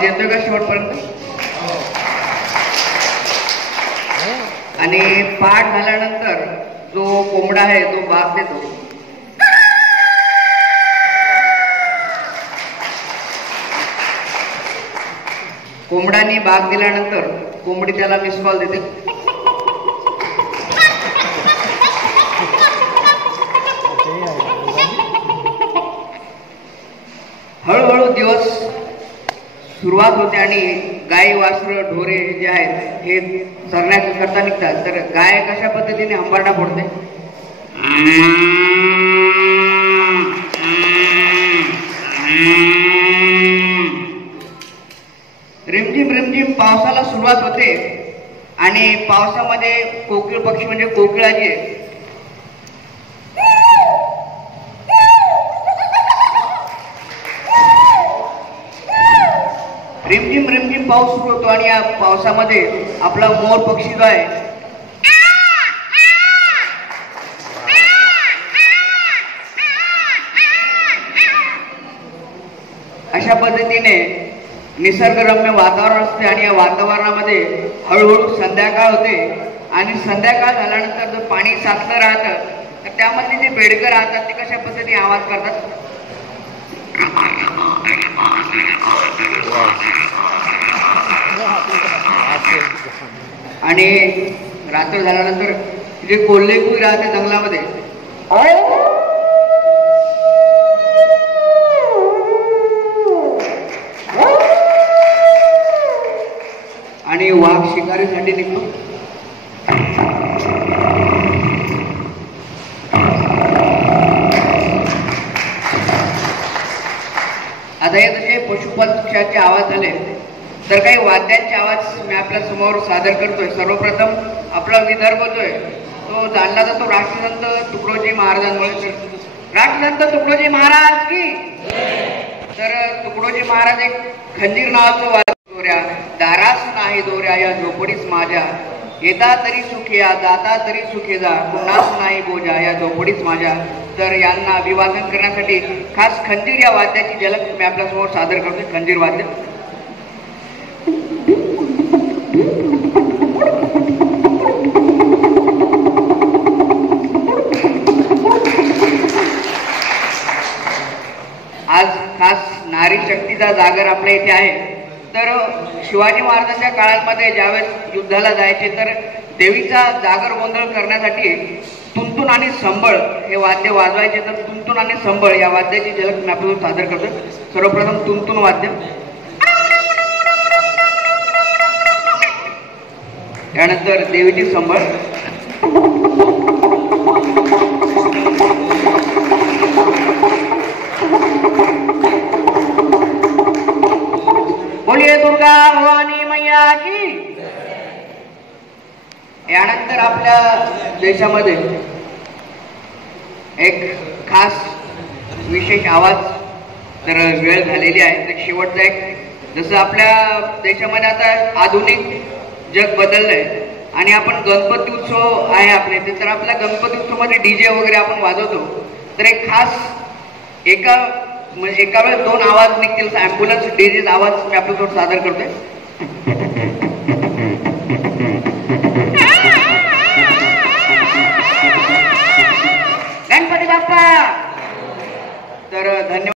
आवाज येतोय का शेवटपर्यंत? आणि पाठ झाल्यानंतर जो कोंबडा आहे तो बाग देतो. कोंबडानी बाग दिल्यानंतर कोंबडी त्याला मिस कॉल देते. हळूहळू दिवस सुरुवात होते आणि गाई वासर ढोरे जे आहेत हे चरण्याकरता निघतात. तर गाय कशा पद्धतीने हंबरडा फोडते? रिमझिम रिमझिम पावसाला सुरुवात होते आणि पावसामध्ये कोकिळ पक्षी म्हणजे कोकिळा जी आहे रिमझिम रिमझिम पाऊस सुरू होतो आणि या पावसामध्ये आपला मोर पक्षी जो आहे अशा पद्धतीने निसर्गरम्य वातावरण असते आणि या वातावरणामध्ये हळूहळू संध्याकाळ होते आणि संध्याकाळ झाल्यानंतर जर पाणी साचलं राहतं तर त्यामध्ये जे बेडकं राहतात ते कशा पद्धतीने आवाज करतात? आणि रात्र झाल्यानंतर जे कोल्हे कुई राहते जंगलामध्ये आणि वाघ शिकारीसाठी निघतो. आता हे जसे पशुपक्षाचे आवाज झाले तर काही वाद्यांचे आवाज मी आपल्या समोर सादर करतोय. सर्वप्रथम आपला विदर्भ जो आहे तो जाणला जातो राष्ट्रसंत तुकडोजी महाराजांमुळे. राष्ट्रसंत तुकडोजी महाराज की. तर तुकडोजी महाराज एक खंजीर नावाचं वाद्य, दारास नाही दोऱ्या या झोपडीस माझ्या, येता तरी सुखी या जाता तरी सुखी जा, कुणास नाही बोजा या झोपडीस माझ्या. तर यांना अभिवादन करण्यासाठी खास खंजीर या वाद्याची झलक मी आपल्यासमोर सादर करतोय. खंजीर वाद्य. आज खास नारी शक्तीचा जागर आपल्या इथे आहे. तर शिवाजी महाराजांच्या काळामध्ये ज्यावेळेस युद्धाला जायचे तर देवीचा जागर गोंधळ करण्यासाठी तुंतुन आणि संबळ हे वाद्य वाजवायचे. तर तुंतुन आणि संबळ या वाद्याची झलक मी आपल्याला सादर करतो. सर्वप्रथम तुंतुन वाद्य, त्यानंतर देवीची संबळ, बोलिए दुर्गा भवानी मैया की. यानंतर आपल्या देशामध्ये एक खास विशेष आवाज तर वेळ झालेली आहे. तर शेवटचा एक, जसं आपल्या देशामध्ये आता आधुनिक जग बदललंय आणि आपण गणपती उत्सव आहे आपल्या इथे. तर आपल्या गणपती उत्सवामध्ये डीजे वगैरे आपण वाजवतो. तर एक खास एका वेळेस 2 आवाज निघतील. ॲम्ब्युलन्स डीजे आवाज मी आपल्यासमोर सादर करतोय. गणपती बाप्पा. तर धन्यवाद.